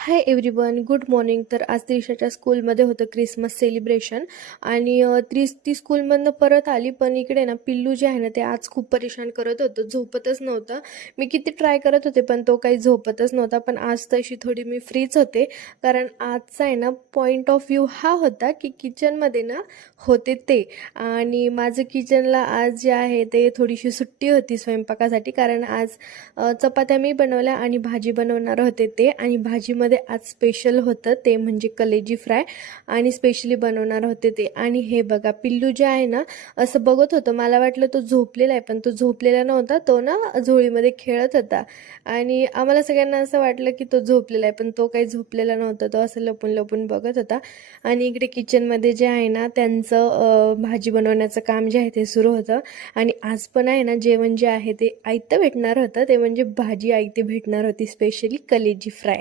Hi everyone, good morning. तर आज त्रिशाच्या स्कूलमध्ये होतं क्रिसमस सेलिब्रेशन आणि ती स्कूलमधनं परत आली. पण इकडे ना पिल्लू जे आहे ना ते आज खूप परेशान करत होतं, झोपतच नव्हतं. मी किती ट्राय करत होते पण तो काही झोपतच नव्हता. पण आज तशी थोडी मी फ्रीच होते, कारण आजचा आहे ना पॉईंट ऑफ व्ह्यू हा होता की किचनमध्ये ना होते ते. आणि माझं किचनला आज जे आहे ते थोडीशी सुट्टी होती स्वयंपाकासाठी, कारण आज चपात्या मी बनवल्या आणि भाजी बनवणार होते ते. आणि भाजीमध्ये आज स्पेशल होतं ते म्हणजे कलेजी फ्राय, आणि स्पेशली बनवणार होते ते. आणि हे बघा पिल्लू जे आहे ना असं बघत होतं, मला वाटलं तो झोपलेला आहे, पण तो झोपलेला नव्हता. तो ना झोळीमध्ये खेळत होता आणि आम्हाला सगळ्यांना असं वाटलं की तो झोपलेला आहे, पण तो काही झोपलेला नव्हता. तो असं लपून लपून बघत होता. आणि इकडे किचनमध्ये जे आहे ना त्यांचं भाजी बनवण्याचं काम जे आहे ते सुरू होतं. आणि आज पण आहे ना जेवण जे आहे ते आयतं भेटणार होतं, ते म्हणजे भाजी आयती भेटणार होती, स्पेशली कलेजी फ्राय.